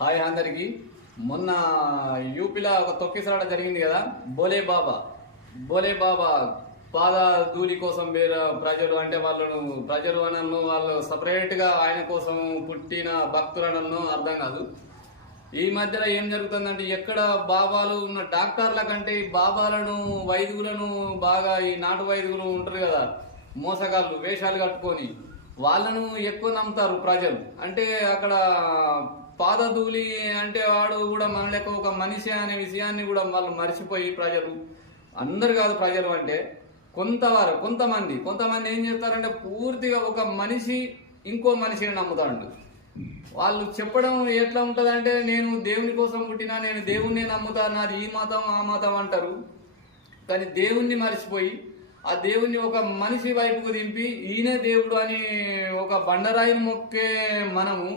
Hi అందరికి. మొన్న యూపీలో ఒక తొక్కిసలాట జరిగింది కదా. బోలే బాబా పాద ధూళి కోసం వేరే ప్రజలు అంటే ప్రజలు అనను వాళ్ళు సపరేట్ గా ఆయన కోసం పుట్టిన భక్తులనను అర్థం కాదు. ఈ మధ్యలో ఏం జరుగుతుందంటే ఎక్కడ బాబాలు ఉన్న డాక్టర్ల కంటే ఈ బాబాలను వైద్యులను బాగా ఈ నాటు వైద్యులు ఉంటారు కదా, మోసగాళ్ళు వేషాలు కట్టుకొని వాళ్ళను ఎక్కువ నమ్ముతారు ప్రజలు. అంటే అక్కడ పాదధూళి అంటే వాడు కూడా మన లెక్క ఒక మనిషి అనే విషయాన్ని కూడా వాళ్ళు మర్చిపోయి ప్రజలు, అందరు కాదు ప్రజలు అంటే కొంతమంది ఏం చేస్తారంటే పూర్తిగా ఒక మనిషి ఇంకో మనిషిని నమ్ముతాడు. వాళ్ళు చెప్పడం ఎట్లా ఉంటుందంటే నేను దేవుని కోసం పుట్టినా, నేను దేవుణ్ణి నమ్ముతా, నాది ఈ మతం ఆ మతం అంటారు. కానీ దేవుణ్ణి మర్చిపోయి ఆ దేవుణ్ణి ఒక మనిషి వైపుకు దింపి ఈయనే దేవుడు అని ఒక బండరాయిని మొక్కే మనము